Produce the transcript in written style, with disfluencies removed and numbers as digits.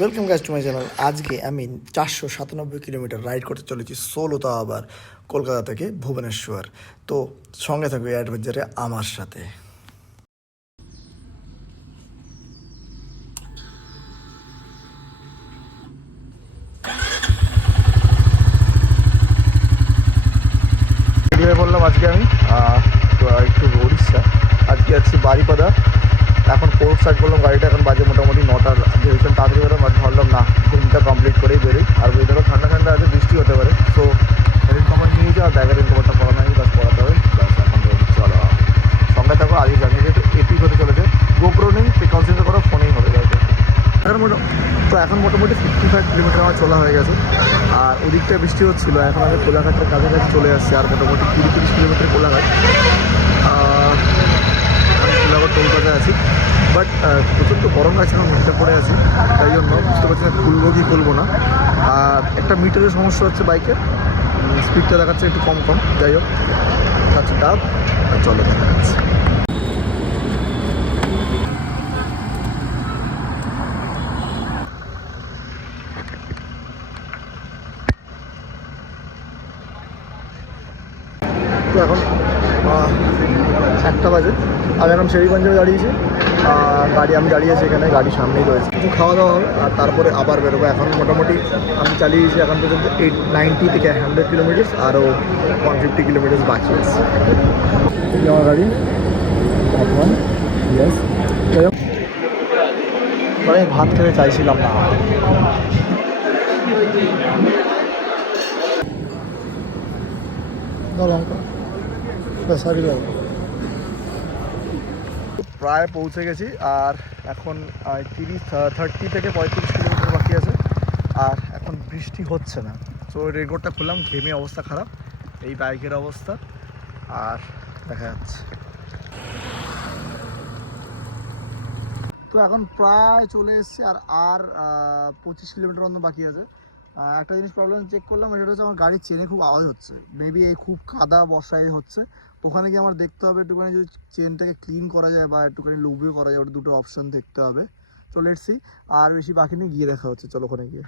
Welcome guys to my channel. আজকে আমি 497 kilometre ride করতে চলেছি সোলো, তাও আবার কলকাতা থেকে ভুবনেশ্বর। তো সঙ্গে থাকবে এই অ্যাডভেঞ্চারে আমার সাথে। রেডি হয়ে বললাম আজকে আমি তো একটু উড়িষ্যা। আজকে আছি বারিপাদা। এখন কোর্স স্টার্ট করলাম গাড়িটা, এখন বাজে মোটামুটি 9টার। ভেবেছিলাম তাড়াতাড়ি বেরোম, বাট ভাবলাম না, ঘুমটা কমপ্লিট করেই বেরোই। আর ওয়েদারও ঠান্ডা ঠান্ডা আছে, বৃষ্টি হতে পারে। সো রেন কভার নিয়ে যাও, ব্যাগের রেন কভারটা পরা নাই, বাস পরাতে হবে। এখন তো চলো সঙ্গে থাকো। আজকে জানি যে এপিক হতে চলেছে। গোপ্রো নেই, প্রিকনসিডার করো, ফোনেই হবে গাড়িতে। এখন মোটামুটি 55 কিলোমিটার আমার চলা হয়ে গেছে। আর ওদিকটা বৃষ্টি হচ্ছিলো। এখন আমি কোলাঘাটের কাছাকাছি চলে আসছি। আর মোটামুটি 20-30 কিলোমিটার কোলাঘাট। আমি কোলাঘাট কলকাতায় আছি, বাট প্রচণ্ড গরম লাগছে, আমার মুখটা পড়ে আছি। তাই জন্য বুঝতে পারছি না খুলবো কি খুলবো না। আর একটা মিটারের সমস্যা হচ্ছে বাইকের, স্পিডটা দেখাচ্ছে একটু কম কম। যাই হোক, খাচ্ছি ডাব আর চলো দেখা যাচ্ছে। তো এখন 1টা বাজে। আমি এখন শেরিগঞ্জে দাঁড়িয়েছি। গাড়ি আমি দাঁড়িয়েছি এখানে, গাড়ি সামনেই রয়েছে। কিছু খাওয়া দাওয়া হবে আর তারপরে আবার বেরোবো। এখন মোটামুটি আমি চালিয়েছি এখন পর্যন্ত 90 থেকে 100 কিলোমিটার, আরও 150 কিলোমিটার বাকি আছে। আমার গাড়ি ইয়েস। যাই হোক, আমি ভাত খেতে চাইছিলাম না। প্রায় পৌঁছে গেছি। আর এখন 30 থেকে 35 কিলোমিটার বাকি আছে। আর এখন বৃষ্টি হচ্ছে না। তো রেনকোটটা খুললাম, ঘেমে অবস্থা খারাপ, এই বাইকের অবস্থা। আর দেখা যাচ্ছে তো এখন প্রায় চলে এসেছি। আর 25 কিলোমিটার মতো বাকি আছে। একটা জিনিস প্রবলেম চেক করলাম, এটা হচ্ছে আমার গাড়ির চেনে খুব আওয়াজ হচ্ছে। মেবি এই খুব কাদা বর্ষায় হচ্ছে। ওখানে গিয়ে আমার দেখতে হবে একটুখানি যদি চেনটাকে ক্লিন করা যায় বা একটুখানি লুব্রিও করা যায়। ওটা দুটো অপশন দেখতে হবে। তো লেটস সি। আর বেশি বাকি নিয়ে গিয়ে দেখা হচ্ছে, চলো ওখানে গিয়ে।